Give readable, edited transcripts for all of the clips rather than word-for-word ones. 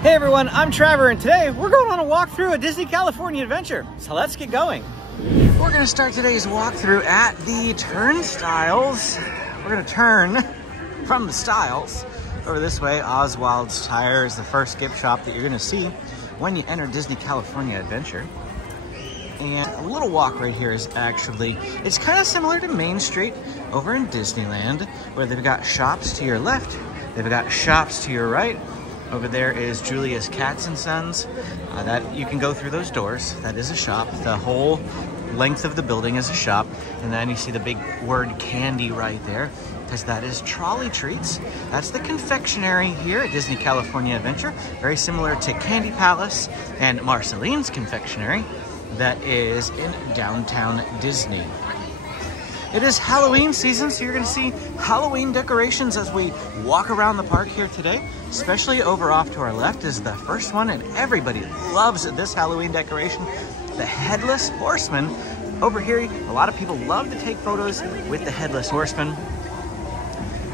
Hey everyone, I'm Trevor, and today we're going on a walk through a Disney California adventure. So let's get going. We're gonna start today's walkthrough at the turnstiles. We're gonna turn from the stiles over this way. Oswald's Tire is the first gift shop that you're gonna see when you enter Disney California Adventure. And a little walk right here is actually, it's kind of similar to Main Street over in Disneyland, where they've got shops to your left, they've got shops to your right. Over there is Julius Katz and Sons. That you can go through those doors. That is a shop. The whole length of the building is a shop. And then you see the big word candy right there, because that is Trolley Treats. That's the confectionery here at Disney California Adventure. Very similar to Candy Palace and Marceline's confectionery that is in downtown Disney. It is Halloween season, so you're gonna see Halloween decorations as we walk around the park here today. Especially over off to our left is the first one, and everybody loves this Halloween decoration, the Headless Horseman. Over here, a lot of people love to take photos with the Headless Horseman.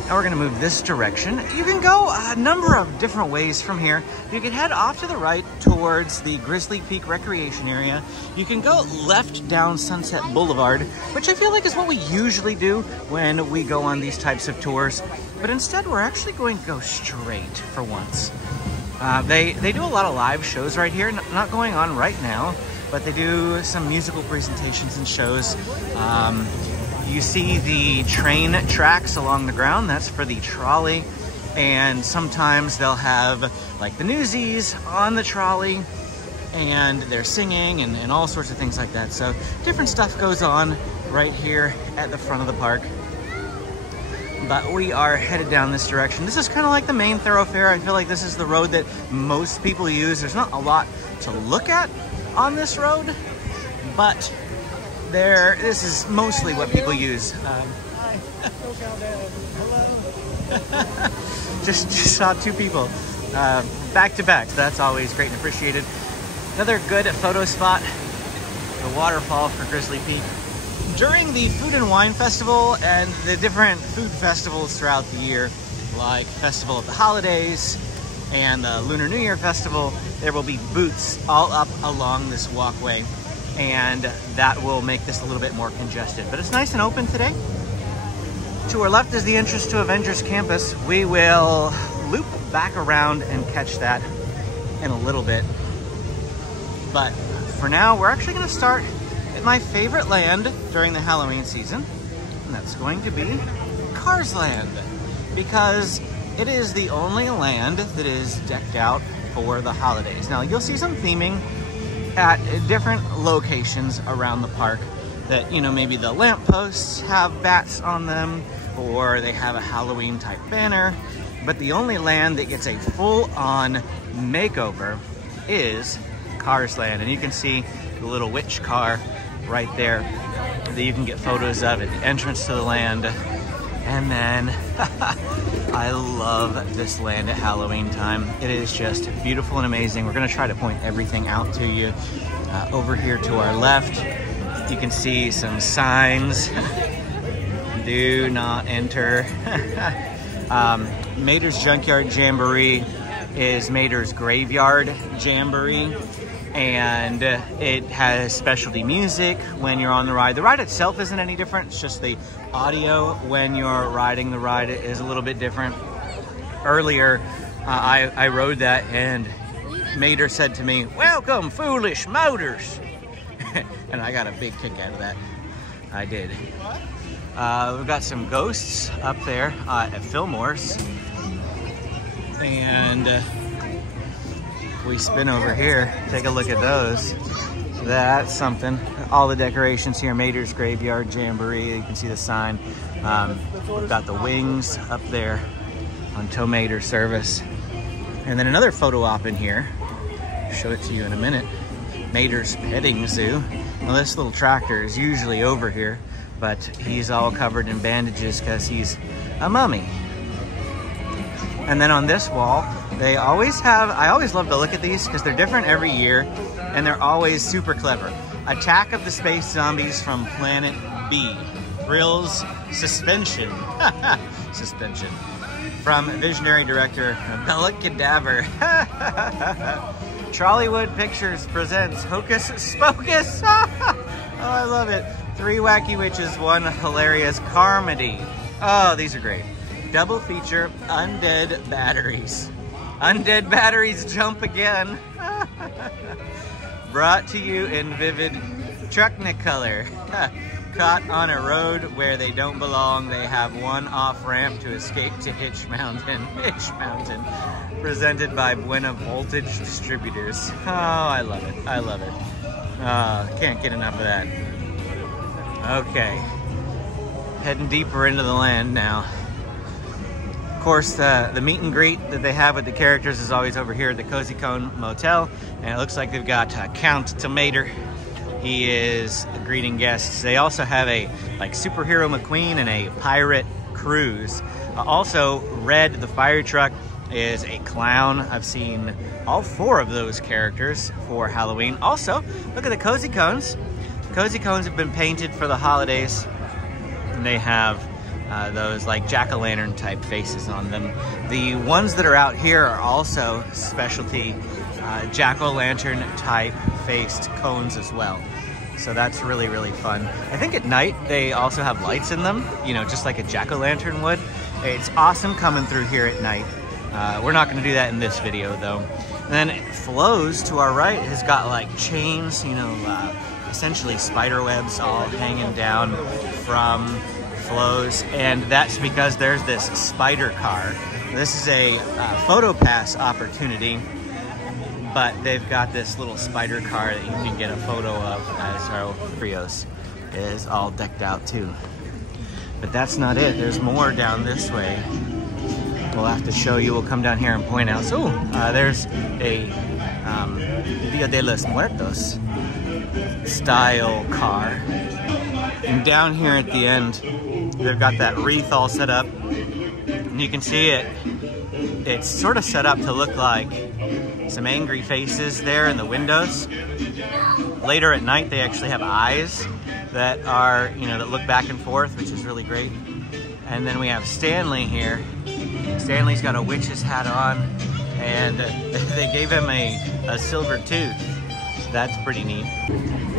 Now we're gonna move this direction. You can go a number of different ways from here. You can head off to the right towards the Grizzly Peak Recreation Area. You can go left down Sunset Boulevard, which I feel like is what we usually do when we go on these types of tours. But instead, we're actually going to go straight for once. They do a lot of live shows right here, not going on right now, but they do some musical presentations and shows. You see the train tracks along the ground, that's for the trolley. And sometimes they'll have like the Newsies on the trolley and they're singing and all sorts of things like that. So different stuff goes on right here at the front of the park. But we are headed down this direction. This is kind of like the main thoroughfare. I feel like this is the road that most people use. There's not a lot to look at on this road, but this is mostly what people use. just saw two people back to back. That's always great and appreciated. Another good photo spot, the waterfall for Grizzly Peak. During the Food and Wine Festival and the different food festivals throughout the year, like Festival of the Holidays and the Lunar New Year Festival, there will be booths all up along this walkway, and that will make this a little bit more congested. But it's nice and open today. To our left is the entrance to Avengers Campus. We will loop back around and catch that in a little bit. But for now, we're actually gonna start at my favorite land during the Halloween season, and that's going to be Cars Land, because it is the only land that is decked out for the holidays. Now, you'll see some theming at different locations around the park that, you know, maybe the lampposts have bats on them or they have a Halloween type banner, but the only land that gets a full-on makeover is Cars Land. And you can see the little witch car right there that you can get photos of at the entrance to the land. And then I love this land at Halloween time. It is just beautiful and amazing. We're gonna try to point everything out to you. Over here to our left, you can see some signs. Do not enter. Mater's Junkyard Jamboree is Mater's Graveyard Jamboree, and it has specialty music when you're on the ride. The ride itself isn't any different, it's just the audio when you're riding the ride is a little bit different. Earlier, I rode that, and Mater said to me, "Welcome, foolish motors." And I got a big kick out of that. I did. We've got some ghosts up there at Fillmore's. And if we spin over here, take a look at those. That's something. All the decorations here, Mater's Graveyard Jamboree. You can see the sign. We've got the wings up there on Tow Mater service. And then another photo op in here. I'll show it to you in a minute. Mater's Petting Zoo. Now this little tractor is usually over here, but he's all covered in bandages because he's a mummy. And then on this wall, they always have, I always love to look at these because they're different every year and they're always super clever. Attack of the Space Zombies from Planet B. Thrills Suspension. Suspension. from visionary director Bella Cadaver. Trollywood Pictures presents Hocus Spocus. Oh, I love it. 3 wacky witches, 1 hilarious comedy. Oh, these are great. Double feature, Undead Batteries. Undead Batteries jump again. Brought to you in vivid Technicolor. Caught on a road where they don't belong, they have one off-ramp to escape to Hitch Mountain. Hitch Mountain. Presented by Buena Voltage Distributors. Oh, I love it. I love it. Can't get enough of that. Okay. Heading deeper into the land now. Of course, the meet and greet that they have with the characters is always over here at the Cozy Cone Motel. And it looks like they've got Count Tomater. He is greeting guests. They also have a superhero McQueen and a pirate cruise. Also, Red the fire truck is a clown. I've seen all 4 of those characters for Halloween. Also, look at the Cozy Cones. Cozy Cones have been painted for the holidays. And they have those like jack-o'-lantern type faces on them. The ones that are out here are also specialty jack-o'-lantern type faced cones as well. So that's really, really fun. I think at night they also have lights in them, you know, just like a jack-o'-lantern would. It's awesome coming through here at night. We're not going to do that in this video though. And then Flo's to our right has got like chains, you know, essentially spider webs all hanging down from Flo's, and that's because there's this spider car. This is a photo pass opportunity, but they've got this little spider car that you can get a photo of as our Frios is all decked out too. But that's not it. There's more down this way. We'll have to show you. We'll come down here and point out. So there's a Dia de los Muertos style car. And down here at the end, they've got that wreath all set up. And you can see it. It's sort of set up to look like some angry faces there in the windows. Later at night, they actually have eyes that are, you know, that look back and forth, which is really great. And then we have Stanley here. Stanley's got a witch's hat on, and they gave him a silver tooth. That's pretty neat.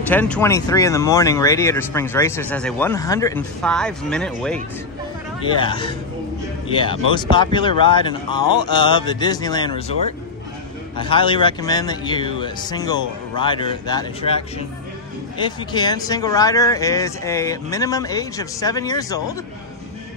10:23 in the morning, Radiator Springs Racers has a 105-minute wait. Yeah, most popular ride in all of the Disneyland Resort. I highly recommend that you single rider that attraction. If you can, single rider is a minimum age of 7 years old,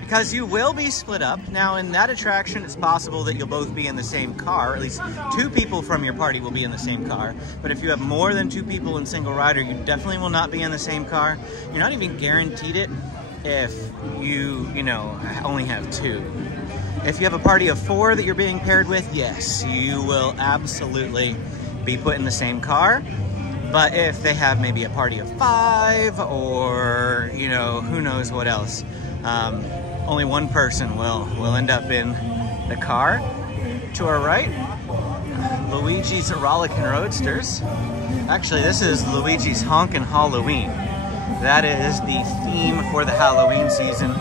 because you will be split up. Now in that attraction, it's possible that you'll both be in the same car. At least 2 people from your party will be in the same car. But if you have more than 2 people in single rider, you definitely will not be in the same car. You're not even guaranteed it if you know, only have 2. If you have a party of 4 that you're being paired with, yes, you will absolutely be put in the same car. But if they have maybe a party of 5 or, you know, who knows what else, only one person will end up in the car. To our right, Luigi's Rollickin' Roadsters. Actually, this is Luigi's Honkin' Halloween. That is the theme for the Halloween season.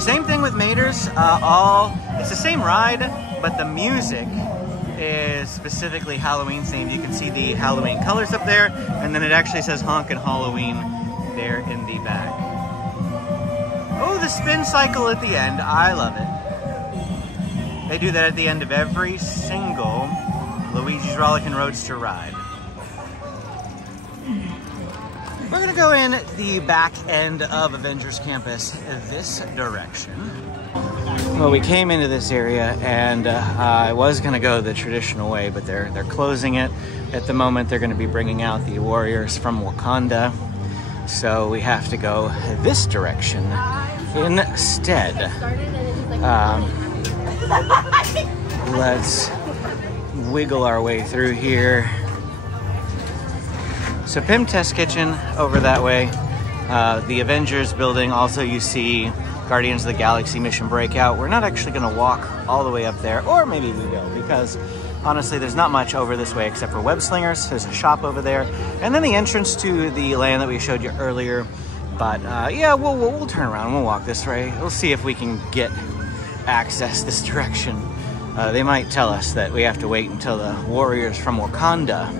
Same thing with Mater's. It's the same ride, but the music is specifically Halloween themed. You can see the Halloween colors up there, and then it actually says Honkin' Halloween there in the back. Oh, the spin cycle at the end. I love it. They do that at the end of every single Luigi's Rollickin' Roadster ride. We're gonna go in the back end of Avengers Campus this direction. Well, we came into this area, and I was gonna go the traditional way, but they're closing it. At the moment, they're gonna be bringing out the warriors from Wakanda. So we have to go this direction instead. Let's wiggle our way through here. So Pym Test Kitchen over that way. The Avengers building, also you see Guardians of the Galaxy Mission Breakout. We're not actually gonna walk all the way up there, or maybe we will, because honestly, there's not much over this way except for web slingers. There's a shop over there, and then the entrance to the land that we showed you earlier. But yeah, we'll turn around. We'll walk this way. We'll see if we can get access this direction. They might tell us that we have to wait until the warriors from Wakanda,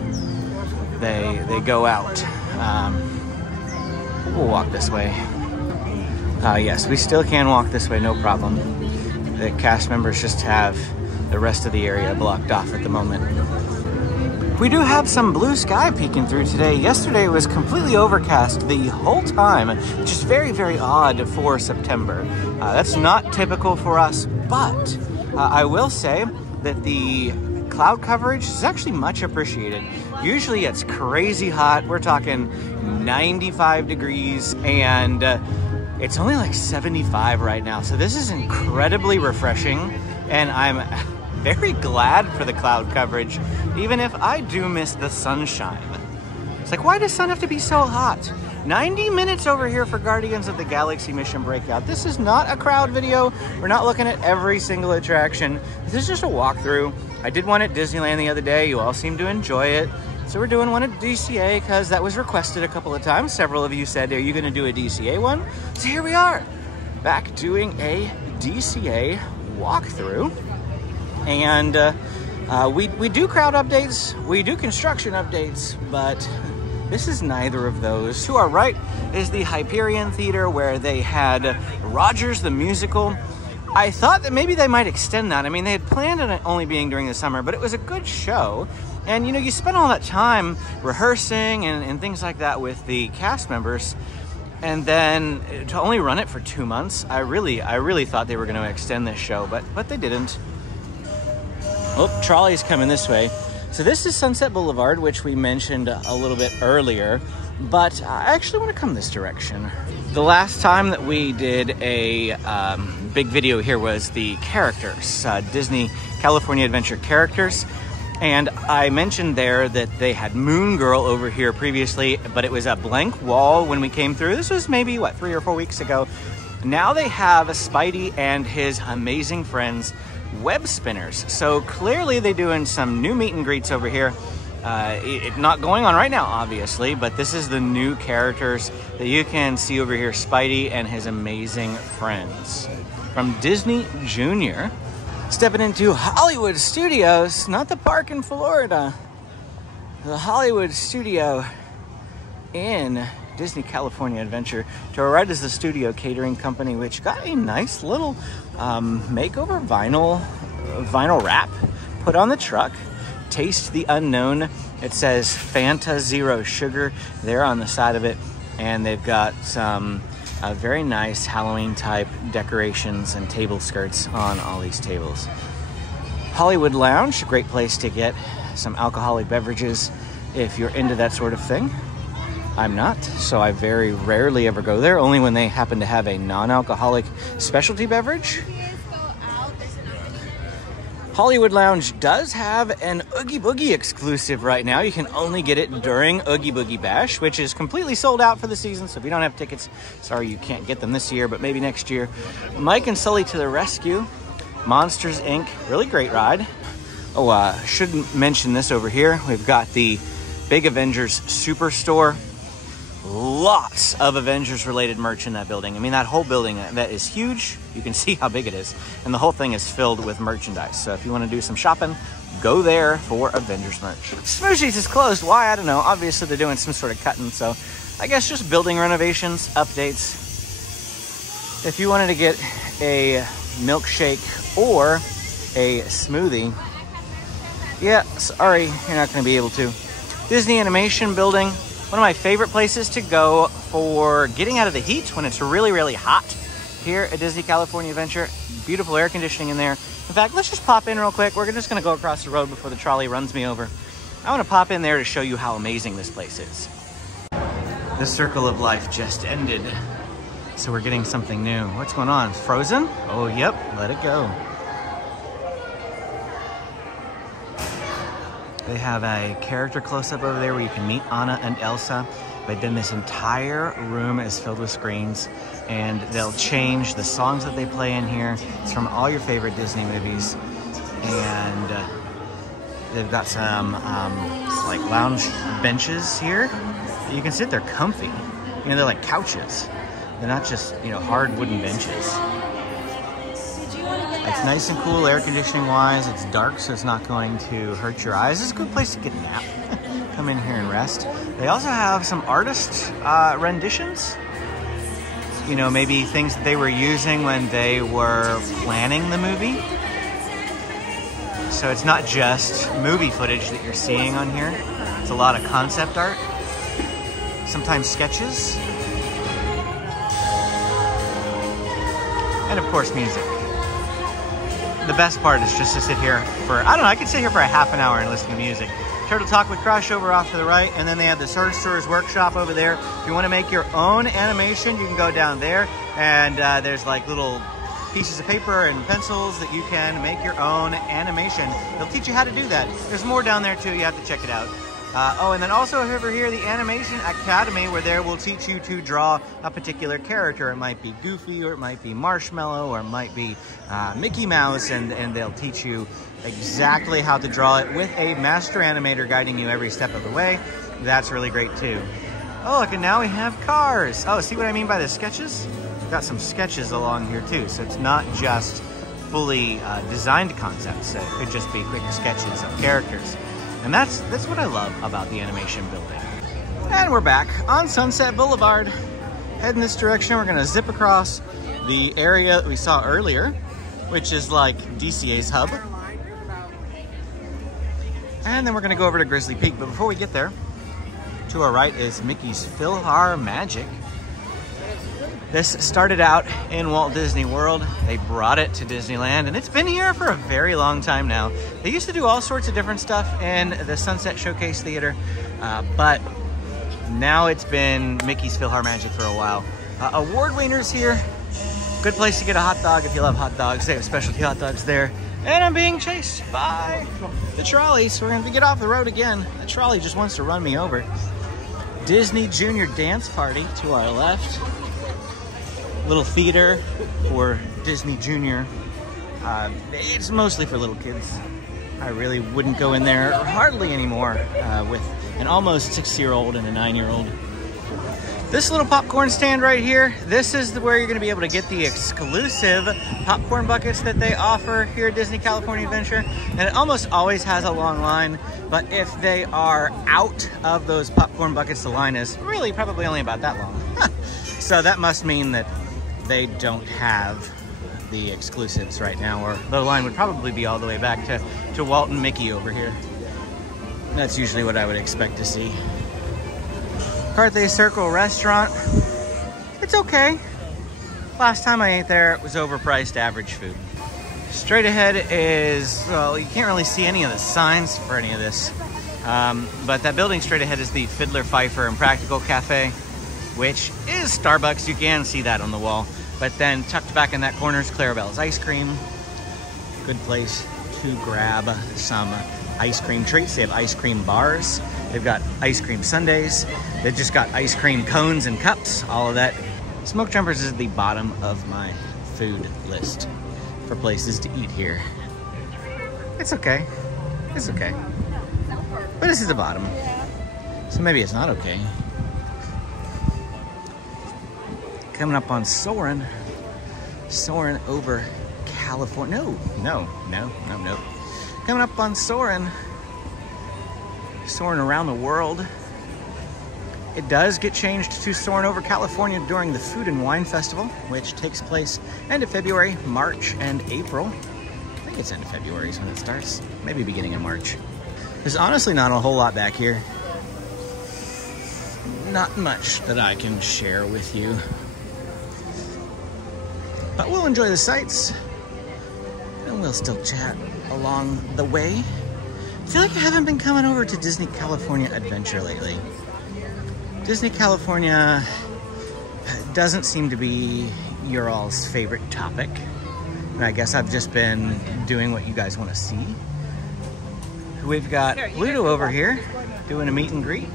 they go out. We'll walk this way. Yes, we still can walk this way, no problem. The cast members just have the rest of the area blocked off at the moment. We do have some blue sky peeking through today. Yesterday it was completely overcast the whole time, which is very, very odd for September. That's not typical for us, but I will say that the cloud coverage is actually much appreciated. Usually it's crazy hot. We're talking 95 degrees, and it's only like 75 right now. So this is incredibly refreshing, and I'm very glad for the cloud coverage, even if I do miss the sunshine. It's like, why does sun have to be so hot? 90 minutes over here for Guardians of the Galaxy Mission Breakout. This is not a crowd video. We're not looking at every single attraction. This is just a walkthrough. I did one at Disneyland the other day. You all seem to enjoy it. So we're doing one at DCA because that was requested a couple of times. Several of you said, are you going to do a DCA one? So here we are, back doing a DCA walkthrough. And we do crowd updates, we do construction updates, but this is neither of those. To our right is the Hyperion Theater, where they had Rogers the Musical. I thought that maybe they might extend that. I mean, they had planned on it only being during the summer, but it was a good show. And you know, you spend all that time rehearsing and things like that with the cast members, and then to only run it for 2 months, I really thought they were going to extend this show, but they didn't. Oh, trolley's coming this way. So this is Sunset Boulevard, which we mentioned a little bit earlier, but I actually want to come this direction. The last time that we did a big video here was the characters, Disney California Adventure characters. And I mentioned there that they had Moon Girl over here previously, but it was a blank wall when we came through. This was maybe, what, 3 or 4 weeks ago. Now they have Spidey and his amazing friends, web spinners. So clearly they're doing some new meet and greets over here. Not going on right now, obviously, but this is the new characters that you can see over here. Spidey and his amazing friends from Disney Junior. Stepping into Hollywood Studios, not the park in Florida, the Hollywood Studio in Disney California Adventure. To our right is the Studio Catering Company, which got a nice little makeover vinyl wrap put on the truck. Taste the Unknown. It says Fanta Zero Sugar there on the side of it, and they've got some very nice Halloween type decorations and table skirts on all these tables. Hollywood Lounge, a great place to get some alcoholic beverages if you're into that sort of thing. I'm not, so I very rarely ever go there, only when they happen to have a non-alcoholic specialty beverage. Hollywood Lounge does have an Oogie Boogie exclusive right now. You can only get it during Oogie Boogie Bash, which is completely sold out for the season. So if you don't have tickets, sorry you can't get them this year, but maybe next year. Mike and Sully to the rescue. Monsters, Inc. Really great ride. Oh, shouldn't mention this over here. We've got the Big Avengers Superstore. Lots of Avengers related merch in that building. I mean, that whole building, that is huge. You can see how big it is. And the whole thing is filled with merchandise. So if you want to do some shopping, go there for Avengers merch. Smooshies is closed. Why? I don't know. Obviously they're doing some sort of cutting. So I guess just building renovations, updates. If you wanted to get a milkshake or a smoothie, yeah, sorry, you're not going to be able to. Disney Animation Building. One of my favorite places to go for getting out of the heat when it's really, really hot here at Disney California Adventure. Beautiful air conditioning in there. In fact, let's just pop in real quick. We're just going to go across the road before the trolley runs me over. I want to pop in there to show you how amazing this place is. The Circle of Life just ended, so we're getting something new. What's going on? Frozen? Oh, yep. Let it go. They have a character close-up over there where you can meet Anna and Elsa, but then this entire room is filled with screens, and they'll change the songs that they play in here. It's from all your favorite Disney movies, and they've got some like lounge benches here. You can sit there comfy. You know, they're like couches. They're not just, you know, hard wooden benches. Did you want to get It's nice and cool air conditioning wise. It's dark, so it's not going to hurt your eyes. It's a good place to get a nap. Come in here and rest. They also have some artist renditions. You know, maybe things that they were using when they were planning the movie. So it's not just movie footage that you're seeing on here. It's a lot of concept art. Sometimes sketches. And of course, music. The best part is just to sit here for, I don't know, I could sit here for a half an hour and listen to music. Turtle Talk with Crush over off to the right, and then they have the Sorcerer's Workshop over there. If you want to make your own animation, you can go down there, and there's like little pieces of paper and pencils that you can make your own animation. They'll teach you how to do that. There's more down there too, you have to check it out. Oh, and then also over here, the Animation Academy, where they will teach you to draw a particular character. It might be Goofy, or it might be Marshmallow, or it might be Mickey Mouse, and they'll teach you exactly how to draw it with a master animator guiding you every step of the way. That's really great too. Oh, look, and now we have cars. Oh, see what I mean by the sketches? We've got some sketches along here too, so it's not just fully designed concepts. It could just be quick sketches of characters. And that's what I love about the animation building. And we're back on Sunset Boulevard. Heading this direction, we're gonna zip across the area that we saw earlier, which is like DCA's hub. And then we're gonna go over to Grizzly Peak. But before we get there, to our right is Mickey's PhilharMagic. This started out in Walt Disney World. They brought it to Disneyland, and it's been here for a very long time now. They used to do all sorts of different stuff in the Sunset Showcase Theater, but now it's been Mickey's PhilharMagic for a while. Award winners here. Good place to get a hot dog if you love hot dogs. They have specialty hot dogs there. And I'm being chased by the trolley, so we're going to get off the road again. The trolley just wants to run me over. Disney Junior Dance Party to our left. Little theater for Disney Junior. It's mostly for little kids. I really wouldn't go in there hardly anymore with an almost 6-year-old and a 9-year-old. This little popcorn stand right here, this is where you're going to be able to get the exclusive popcorn buckets that they offer here at Disney California Adventure. And it almost always has a long line, but if they are out of those popcorn buckets, the line is really probably only about that long. So that must mean that they don't have the exclusives right now, or the line would probably be all the way back to Walt and Mickey over here. That's usually what I would expect to see. Carthay Circle restaurant. It's okay. Last time I ate there, it was overpriced average food. Straight ahead is, well, you can't really see any of the signs for any of this, but that building straight ahead is the Fiddler, Pfeiffer, and Practical Cafe, which is Starbucks. You can see that on the wall. But then tucked back in that corner is Clarabelle's Ice Cream. Good place to grab some ice cream treats. They have ice cream bars. They've got ice cream sundaes. They've just got ice cream cones and cups, all of that. Smoke Jumpers is at the bottom of my food list for places to eat here. It's okay. It's okay. But this is the bottom. So maybe it's not okay. Coming up on Soarin'. Soarin' over California. No. Coming up on Soarin'. Soarin' around the world. It does get changed to Soarin' over California during the Food and Wine Festival, which takes place end of February, March, and April. I think it's end of February is when it starts. Maybe beginning of March. There's honestly not a whole lot back here. Not much that I can share with you. But we'll enjoy the sights, and we'll still chat along the way. I feel like I haven't been coming over to Disney California Adventure lately. Disney California doesn't seem to be your all's favorite topic. And I guess I've just been doing what you guys want to see. We've got Ludo over here doing a meet and greet.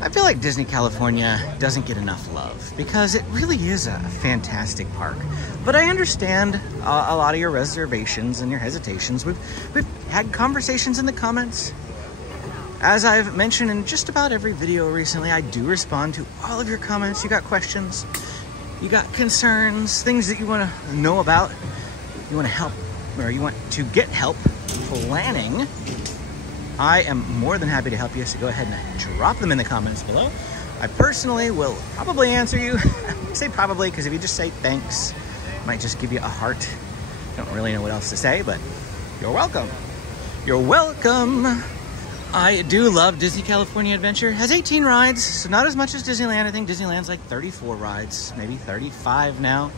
I feel like Disney California doesn't get enough love because it really is a fantastic park. But I understand a lot of your reservations and your hesitations. We've had conversations in the comments. As I've mentioned in just about every video recently, I do respond to all of your comments. You got questions, you got concerns, things that you want to know about, you want to help, or you want to get help planning, I am more than happy to help you. So go ahead and drop them in the comments below. I personally will probably answer you. I say probably because if you just say thanks, I might just give you a heart. Don't really know what else to say, but you're welcome. You're welcome. I do love Disney California Adventure. It has 18 rides, so not as much as Disneyland. I think Disneyland's like 34 rides, maybe 35 now.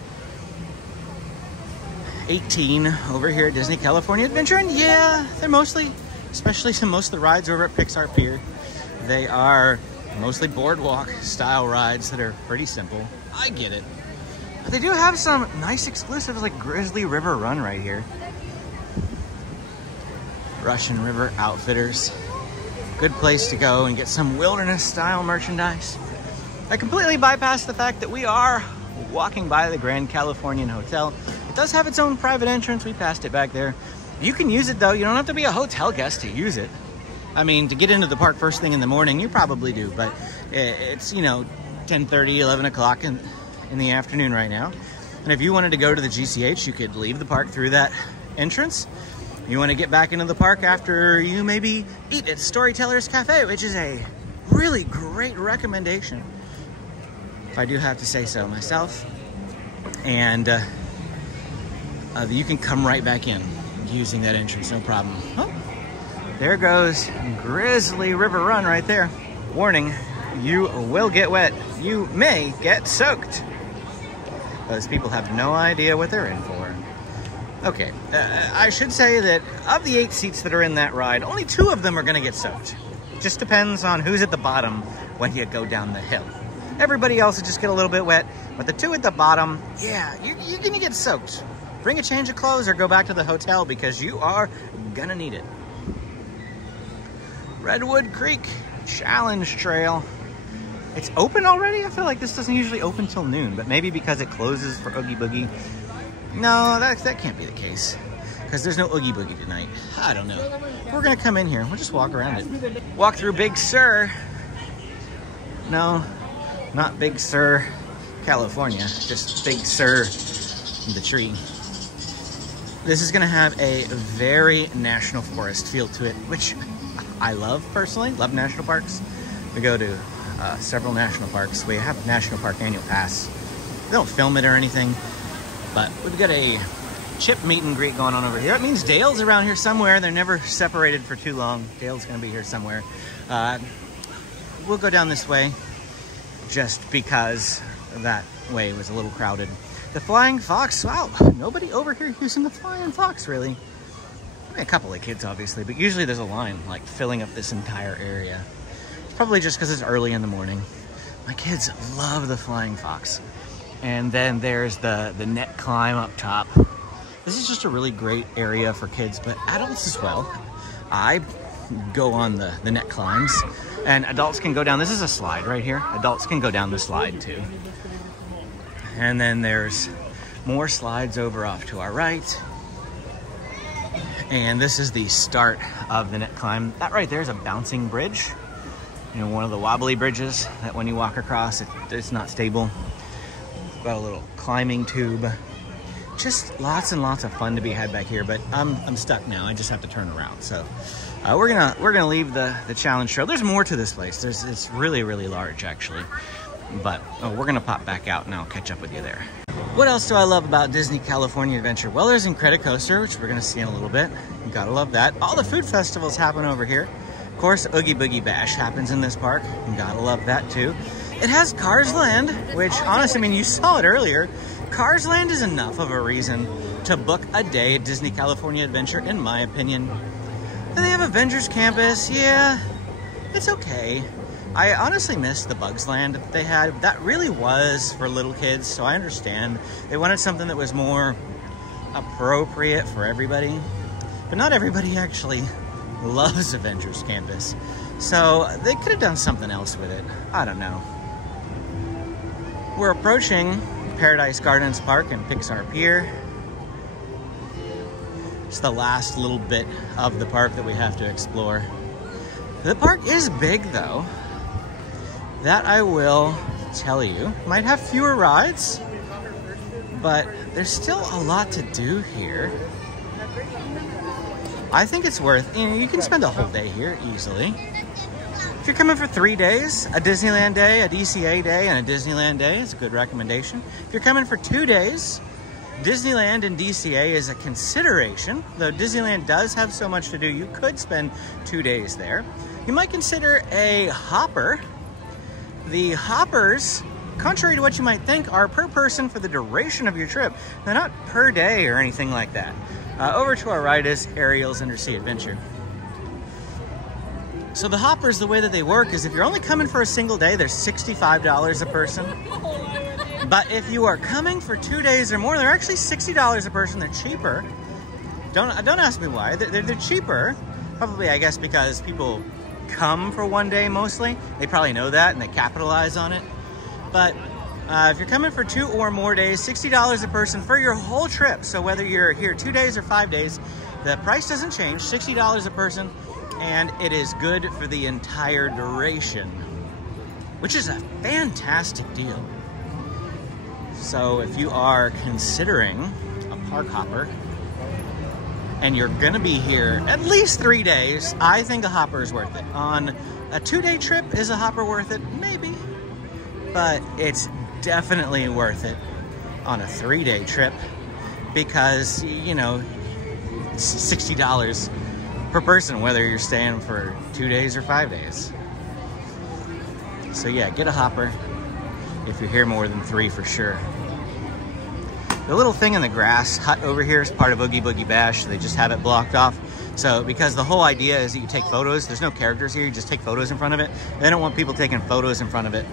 18 over here at Disney California Adventure, and yeah, they're mostly, especially most of the rides over at Pixar Pier, they are mostly boardwalk style rides that are pretty simple. I get it. But they do have some nice exclusives like Grizzly River Run right here. Russian River Outfitters. Good place to go and get some wilderness style merchandise. I completely bypassed the fact that we are walking by the Grand Californian Hotel. It does have its own private entrance. We passed it back there. You can use it though. You don't have to be a hotel guest to use it. I mean, to get into the park first thing in the morning, you probably do, but it's, you know, 10:30, 11 o'clock in the afternoon right now. And if you wanted to go to the GCH, you could leave the park through that entrance. You want to get back into the park after you maybe eat at Storyteller's Cafe, which is a really great recommendation, if I do have to say so myself. And you can come right back in using that entrance, no problem. Oh, there goes Grizzly River Run right there. Warning, you will get wet. You may get soaked. Those people have no idea what they're in for. Okay, I should say that of the 8 seats that are in that ride, only 2 of them are going to get soaked. Just depends on who's at the bottom when you go down the hill. Everybody else will just get a little bit wet, but the 2 at the bottom, yeah, you're going to get soaked. Bring a change of clothes or go back to the hotel because you are going to need it. Redwood Creek Challenge Trail. It's open already? I feel like this doesn't usually open till noon, but maybe because it closes for Oogie Boogie. No, that can't be the case, because there's no Oogie Boogie tonight. I don't know. We're gonna come in here. We'll just walk around it. Walk through Big Sur. No, not Big Sur, California. Just Big Sur, the tree. This is gonna have a very national forest feel to it, which I love personally. Love national parks. We go to several national parks. We have a national park annual pass. They don't film it or anything. But we've got a chip meet and greet going on over here. It means Dale's around here somewhere. They're never separated for too long. Dale's gonna be here somewhere. We'll go down this way just because that way was a little crowded. The Flying Fox, wow, nobody over here using the Flying Fox really. I mean, a couple of kids obviously, but usually there's a line like filling up this entire area. It's probably just because it's early in the morning. My kids love the Flying Fox. And then there's the net climb up top. This is just a really great area for kids, but adults as well. I go on the net climbs, and adults can go down. This is a slide right here. Adults can go down the slide too. And then there's more slides over off to our right. And this is the start of the net climb. That right there is a bouncing bridge. You know, one of the wobbly bridges that when you walk across, it's not stable. Got a little climbing tube. Just lots and lots of fun to be had back here, but I'm stuck now. I just have to turn around. So we're gonna leave the challenge trail. There's more to this place. It's really, really large actually. But we're gonna pop back out and I'll catch up with you there. What else do I love about Disney California Adventure? Well, there's Incredicoaster, which we're gonna see in a little bit. You gotta love that. All the food festivals happen over here. Of course, Oogie Boogie Bash happens in this park. You gotta love that too. It has Cars Land, which honestly, I mean, you saw it earlier. Cars Land is enough of a reason to book a day at Disney California Adventure, in my opinion. And they have Avengers Campus. Yeah, it's okay. I honestly miss the Bugs Land that they had. That really was for little kids, so I understand. They wanted something that was more appropriate for everybody. But not everybody actually loves Avengers Campus. So they could have done something else with it. I don't know. We're approaching Paradise Gardens Park and Pixar Pier. It's the last little bit of the park that we have to explore. The park is big though. That I will tell you. Might have fewer rides, but there's still a lot to do here. I think it's worth, you can spend a whole day here easily. If you're coming for 3 days, a Disneyland day, a DCA day, and a Disneyland day is a good recommendation. If you're coming for 2 days, Disneyland and DCA is a consideration. Though Disneyland does have so much to do, you could spend 2 days there. You might consider a hopper. The hoppers, contrary to what you might think, are per person for the duration of your trip. They're not per day or anything like that. Over to our right is Ariel's Undersea Adventure. So the hoppers, the way that they work is if you're only coming for a single day, they're $65 a person. But if you are coming for 2 days or more, they're actually $60 a person. They're cheaper. Don't ask me why. They're cheaper. Probably, I guess, because people come for 1 day mostly. They probably know that and they capitalize on it. But if you're coming for 2 or more days, $60 a person for your whole trip. So whether you're here 2 days or 5 days, the price doesn't change. $60 a person, and it is good for the entire duration, which is a fantastic deal. So if you are considering a park hopper and you're gonna be here at least 3 days, I think a hopper is worth it. On a 2-day trip, is a hopper worth it? Maybe, but it's definitely worth it on a 3-day trip because, you know, it's $60 per person, whether you're staying for 2 days or 5 days. So yeah, get a hopper if you're here more than 3 for sure. The little thing in the grass hut over here is part of Oogie Boogie Bash. They just have it blocked off. So because the whole idea is that you take photos, there's no characters here, you just take photos in front of it. They don't want people taking photos in front of it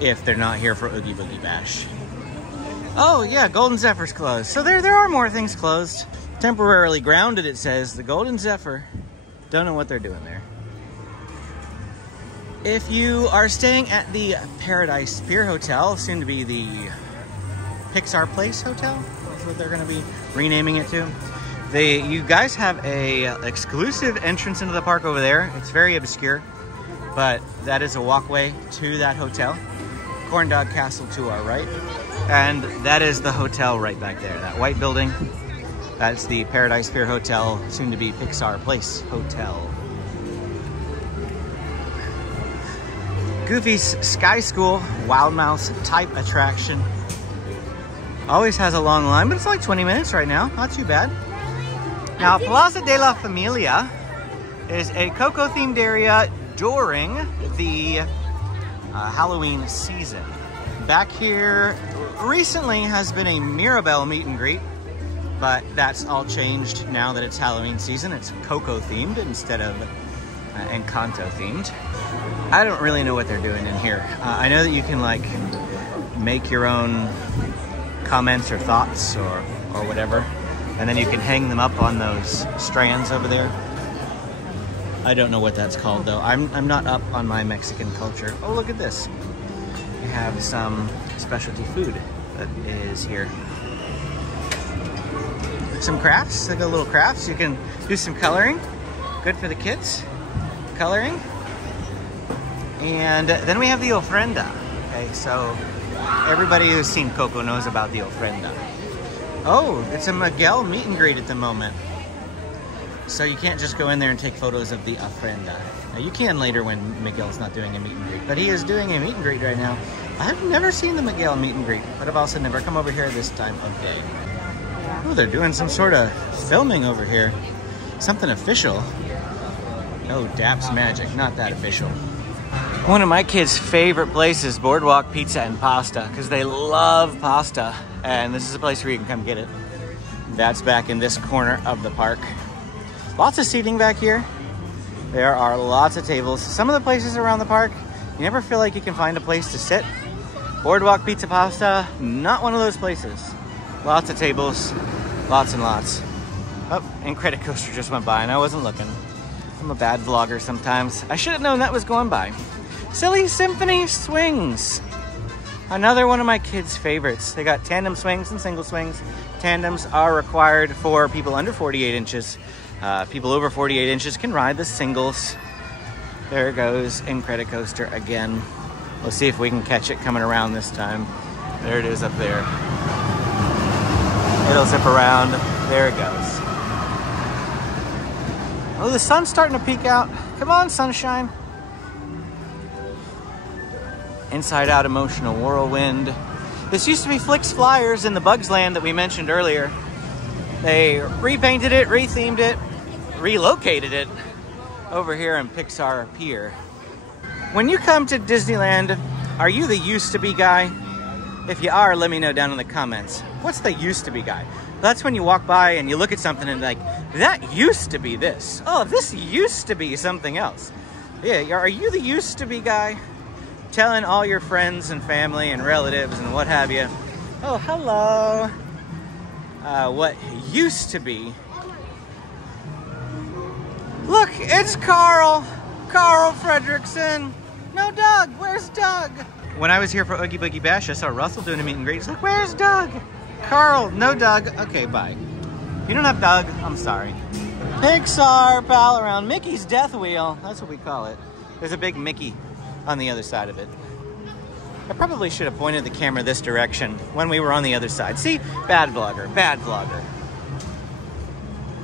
if they're not here for Oogie Boogie Bash. Oh yeah, Golden Zephyr's closed. So there are more things closed. Temporarily grounded, it says. The Golden Zephyr. Don't know what they're doing there. If you are staying at the Paradise Pier Hotel, soon to be the Pixar Place Hotel, that's what they're going to be renaming it to. You guys have a exclusive entrance into the park over there. It's very obscure, but that is a walkway to that hotel. Corn Dog Castle to our right, and that is the hotel right back there, that white building. That's the Paradise Pier Hotel, soon to be Pixar Place Hotel. Goofy's Sky School, Wild Mouse type attraction. Always has a long line, but it's like 20 minutes right now, not too bad. Now, Plaza de la Familia is a Coco themed area during the Halloween season. Back here recently has been a Mirabelle meet and greet, but that's all changed now that it's Halloween season. It's Coco themed instead of Encanto themed. I don't really know what they're doing in here. I know that you can like make your own comments or thoughts or whatever, and then you can hang them up on those strands over there. I don't know what that's called though. I'm not up on my Mexican culture. Oh, look at this. We have some specialty food that is here. Some crafts, like a little crafts. You can do some coloring. Good for the kids. Coloring. And then we have the ofrenda. Okay, so everybody who's seen Coco knows about the ofrenda. Oh, it's a Miguel meet and greet at the moment. So you can't just go in there and take photos of the ofrenda. Now you can later when Miguel's not doing a meet and greet, but he is doing a meet and greet right now. I've never seen the Miguel meet and greet, but I've also never come over here this time of day. Oh, they're doing some sort of filming over here. Something official. Oh, Daps Magic, not that official. One of my kids' favorite places, Boardwalk Pizza and Pasta, because they love pasta. And this is a place where you can come get it. That's back in this corner of the park. Lots of seating back here. There are lots of tables. Some of the places around the park, you never feel like you can find a place to sit. Boardwalk Pizza Pasta, not one of those places. Lots of tables, lots and lots. Oh, and Credit Coaster just went by and I wasn't looking. I'm a bad vlogger sometimes. I should have known that was going by. Silly Symphony Swings. Another one of my kids' favorites. They got tandem swings and single swings. Tandems are required for people under 48 inches. People over 48 inches can ride the singles. There it goes, Incredicoaster again. We'll see if we can catch it coming around this time. There it is up there. It'll zip around. There it goes. Oh, the sun's starting to peek out. Come on, sunshine. Inside Out Emotional Whirlwind. This used to be Flicks Flyers in the Bugs Land that we mentioned earlier. They repainted it, rethemed it, relocated it over here in Pixar Pier. When you come to Disneyland, are you the used to be guy? If you are, let me know down in the comments. What's the used to be guy? That's when you walk by and you look at something and like, that used to be this. Oh, this used to be something else. Yeah, are you the used to be guy? Telling all your friends and family and relatives and what have you, oh, hello. What used to be. Look, it's Carl. Carl Fredrickson. No Doug, where's Doug? When I was here for Oogie Boogie Bash, I saw Russell doing a meet and greet. He's like, where's Doug? Carl, no Doug. Okay, bye. If you don't have Doug, I'm sorry. Pixar pal around. Mickey's Death Wheel. That's what we call it. There's a big Mickey on the other side of it. I probably should have pointed the camera this direction when we were on the other side. See? Bad vlogger. Bad vlogger.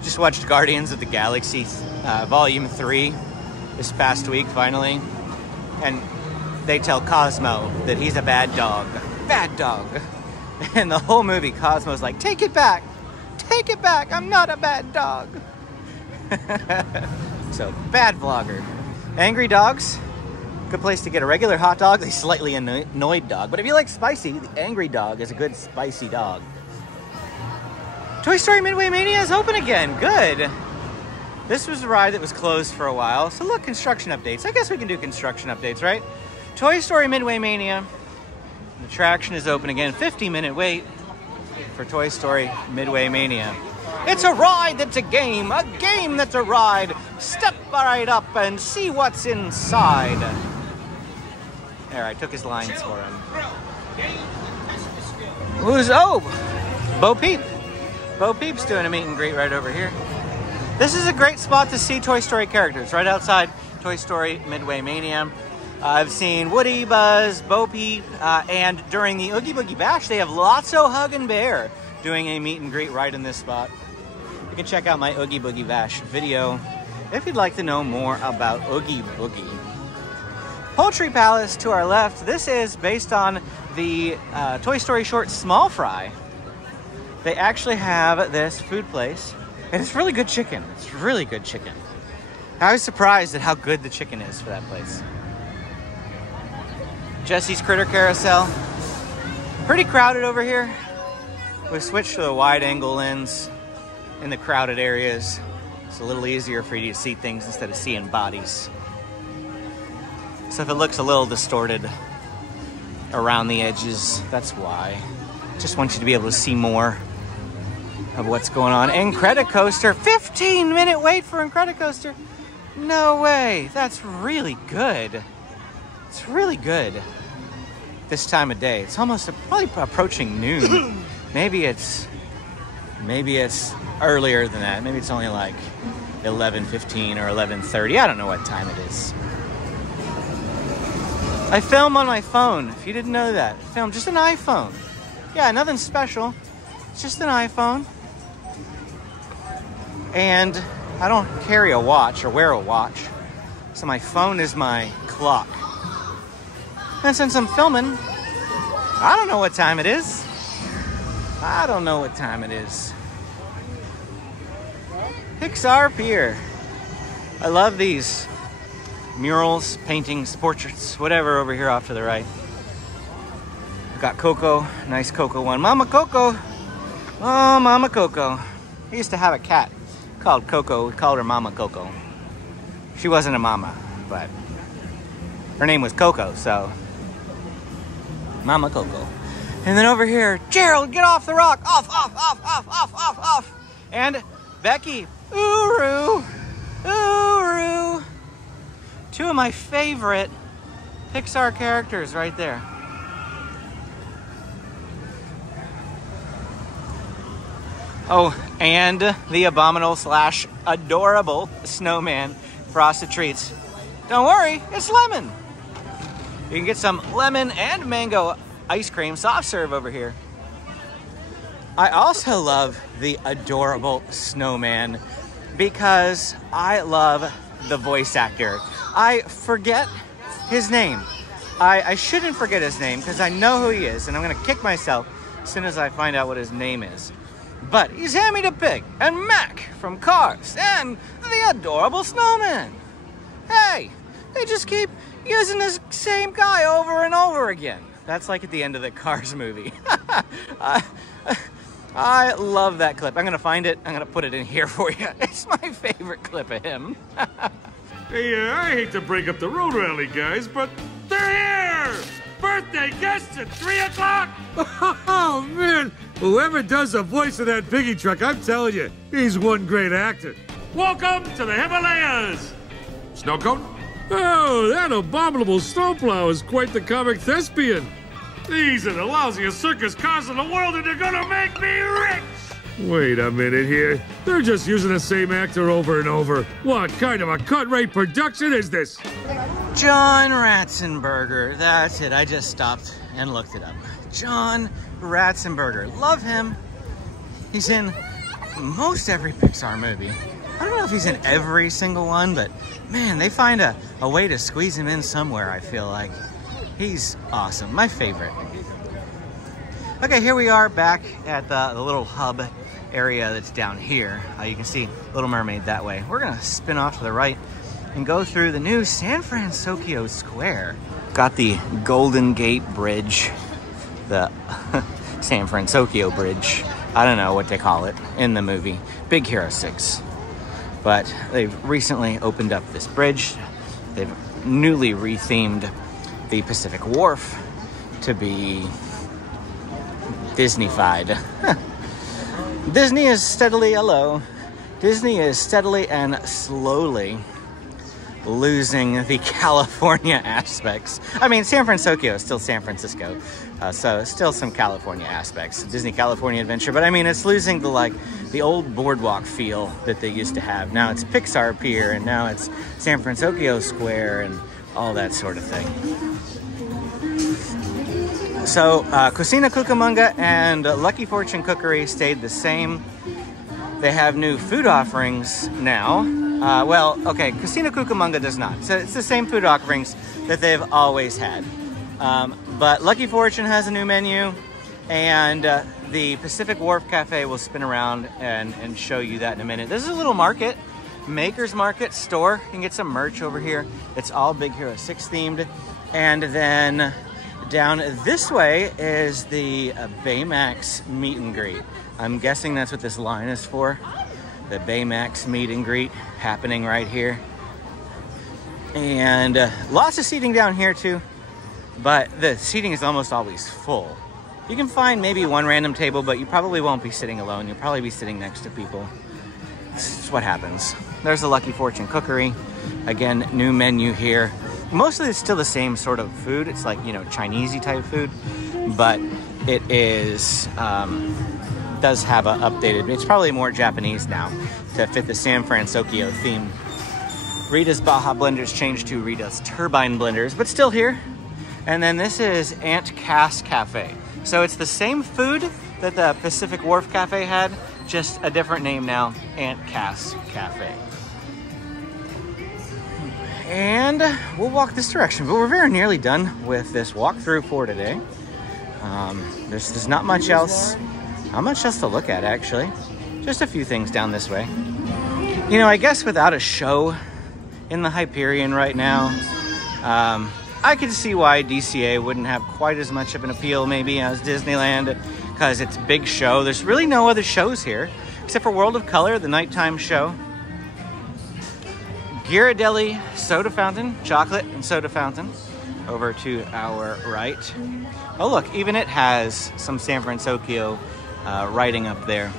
Just watched Guardians of the Galaxy Volume 3 this past week, finally. And they tell Cosmo that he's a bad dog. Bad dog. And the whole movie, Cosmo's like, take it back. Take it back. I'm not a bad dog. So, bad vlogger. Angry dogs. Good place to get a regular hot dog, a slightly annoyed dog. But if you like spicy, the angry dog is a good spicy dog. Toy Story Midway Mania is open again. Good. This was a ride that was closed for a while. So look, construction updates. I guess we can do construction updates, right? Toy Story Midway Mania. The attraction is open again. 50-minute wait for Toy Story Midway Mania. It's a ride that's a game that's a ride. Step right up and see what's inside. There, I took his lines for him. Who's, oh, Bo Peep. Bo Peep's doing a meet and greet right over here. This is a great spot to see Toy Story characters, right outside Toy Story Midway Mania. I've seen Woody, Buzz, Bo Peep, and during the Oogie Boogie Bash, they have Lotso, Hug, and Bear doing a meet and greet right in this spot. You can check out my Oogie Boogie Bash video if you'd like to know more about Oogie Boogie. Poultry Palace to our left. This is based on the Toy Story short Small Fry. They actually have this food place, and it's really good chicken. It's really good chicken. I was surprised at how good the chicken is for that place. Jesse's Critter Carousel. Pretty crowded over here. We switched to the wide angle lens in the crowded areas. It's a little easier for you to see things instead of seeing bodies. So if it looks a little distorted around the edges, that's why. Just want you to be able to see more of what's going on. Incredicoaster, 15-minute wait for Incredicoaster. No way, that's really good. It's really good this time of day. It's almost probably approaching noon. Maybe it's earlier than that. Maybe it's only like 11:15 or 11:30. I don't know what time it is. I film on my phone, if you didn't know that. I film just an iPhone. Yeah, nothing special. It's just an iPhone. And I don't carry a watch or wear a watch. So my phone is my clock. And since I'm filming, I don't know what time it is. I don't know what time it is. Pixar Pier. I love these murals, paintings, portraits, whatever over here off to the right. I've got Coco, nice Coco one. Mama Coco. Oh, Mama Coco. I used to have a cat called Coco. We called her Mama Coco. She wasn't a mama, but her name was Coco, so Mama Coco. And then over here, Gerald, get off the rock. Off, off, off, off, off, off, off. And Becky, Uru, Uru. Two of my favorite Pixar characters right there. Oh, and the abominable / adorable snowman Frosted Treats. Don't worry, it's lemon. You can get some lemon and mango ice cream soft serve over here. I also love the adorable snowman because I love the voice actor. I forget his name. I shouldn't forget his name because I know who he is, and I'm gonna kick myself as soon as I find out what his name is. But he's Hammy the Pig and Mac from Cars and the adorable snowman. Hey, they just keep using this same guy over and over again. That's like at the end of the Cars movie. I love that clip. I'm gonna find it. I'm gonna put it in here for you. It's my favorite clip of him. Hey, I hate to break up the road rally, guys, but they're here! Birthday guests at 3 o'clock! Oh, man. Whoever does the voice of that piggy truck, I'm telling you, he's one great actor. Welcome to the Himalayas! Snow cone? Oh, that abominable snowplow is quite the comic thespian. These are the lousiest circus cars in the world, and they're gonna make me rich! Wait a minute here. They're just using the same actor over and over. What kind of a cut-rate production is this? John Ratzenberger. That's it. I just stopped and looked it up. John Ratzenberger. Love him. He's in most every Pixar movie. I don't know if he's in every single one, but man, they find a way to squeeze him in somewhere, I feel like. He's awesome. My favorite. Okay, here we are back at the little hub area that's down here. You can see Little Mermaid that way. We're gonna spin off to the right and go through the new San Francisco Square. Got the Golden Gate Bridge, the San Francisco Bridge. I don't know what they call it in the movie, Big Hero 6. But they've recently opened up this bridge. They've newly rethemed the Pacific Wharf to be Disney-fied. Disney is steadily Disney is steadily and slowly losing the California aspects. I mean, San Francisco is still San Francisco, so still some California aspects. Disney California Adventure, but I mean, it's losing the old boardwalk feel that they used to have. Now it's Pixar Pier, and now it's San Francisco Square, and all that sort of thing. So, Cocina Cucamonga and Lucky Fortune Cookery stayed the same. They have new food offerings now. Well, okay, Cocina Cucamonga does not. So it's the same food offerings that they've always had. But Lucky Fortune has a new menu, and the Pacific Wharf Cafe will spin around and show you that in a minute. This is a little market, Maker's Market store. You can get some merch over here. It's all Big Hero 6 themed. And then down this way is the Baymax meet and greet. I'm guessing that's what this line is for. The Baymax meet and greet happening right here. And lots of seating down here too, but the seating is almost always full. You can find maybe one random table, but you probably won't be sitting alone. You'll probably be sitting next to people. It's what happens. There's the Lucky Fortune Cookery. Again, new menu here. Mostly it's still the same sort of food. It's like, you know, Chinese-y type food, but it is, does have an updated, it's probably more Japanese now to fit the San Francisco theme. Rita's Baja blenders changed to Rita's Turbine blenders, but still here. And then this is Aunt Cass Cafe. So it's the same food that the Pacific Wharf Cafe had, just a different name now, Aunt Cass Cafe. And we'll walk this direction, but we're very nearly done with this walkthrough for today. There's not much else to look at, actually. Just a few things down this way. You know, I guess without a show in the Hyperion right now, I could see why DCA wouldn't have quite as much of an appeal maybe as Disneyland, because it's a big show. There's really no other shows here, except for World of Color, the nighttime show. Ghirardelli soda fountain, chocolate and soda fountain, over to our right. Oh look, even it has some San Francisco writing up there.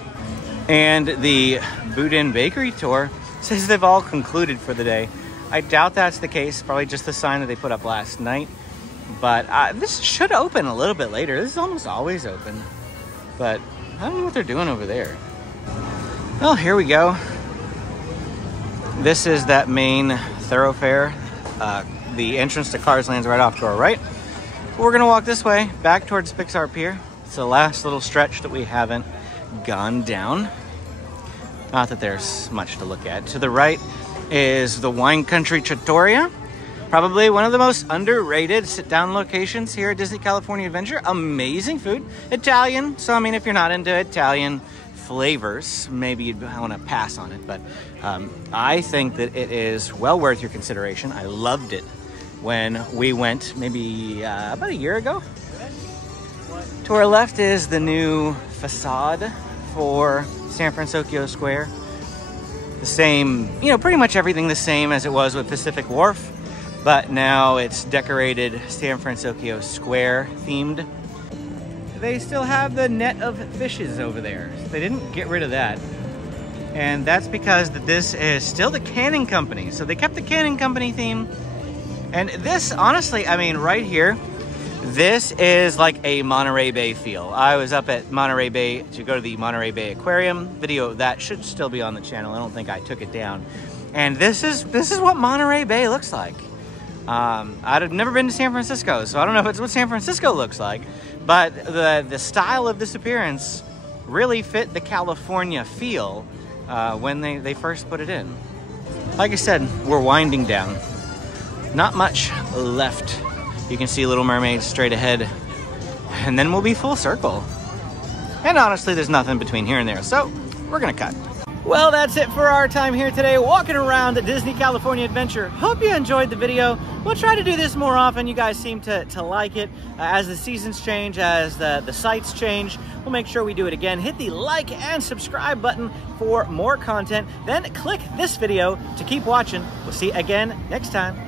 And the Boudin Bakery tour says they've all concluded for the day. I doubt that's the case, probably just the sign that they put up last night. But this should open a little bit later. This is almost always open. But I don't know what they're doing over there. Well, here we go. This is that main thoroughfare. The entrance to Cars Land's right off to our right. We're gonna walk this way, back towards Pixar Pier. It's the last little stretch that we haven't gone down. Not that there's much to look at. To the right is the Wine Country Trattoria. Probably one of the most underrated sit-down locations here at Disney California Adventure. Amazing food. Italian, so I mean, if you're not into Italian flavors, maybe you'd want to pass on it, but I think that it is well worth your consideration. I loved it when we went maybe about a year ago. To our left is the new facade for San Francisco Square. The same, you know, pretty much everything the same as it was with Pacific Wharf, but now it's decorated San Francisco Square themed. They still have the net of fishes over there. They didn't get rid of that. And that's because this is still the Canning Company. So they kept the Canning Company theme. And this, honestly, I mean, right here, this is like a Monterey Bay feel. I was up at Monterey Bay to go to the Monterey Bay Aquarium. Video of that should still be on the channel. I don't think I took it down. And this is what Monterey Bay looks like. I've never been to San Francisco, so I don't know if it's what San Francisco looks like, but the style of this appearance really fit the California feel when they first put it in. Like I said, we're winding down. Not much left. You can see Little Mermaid straight ahead, and then we'll be full circle. And honestly, there's nothing between here and there, so we're gonna cut. Well, that's it for our time here today, walking around the Disney California Adventure. Hope you enjoyed the video. We'll try to do this more often. You guys seem to like it. As the seasons change, as the sites change, we'll make sure we do it again. Hit the like and subscribe button for more content. Then click this video to keep watching. We'll see you again next time.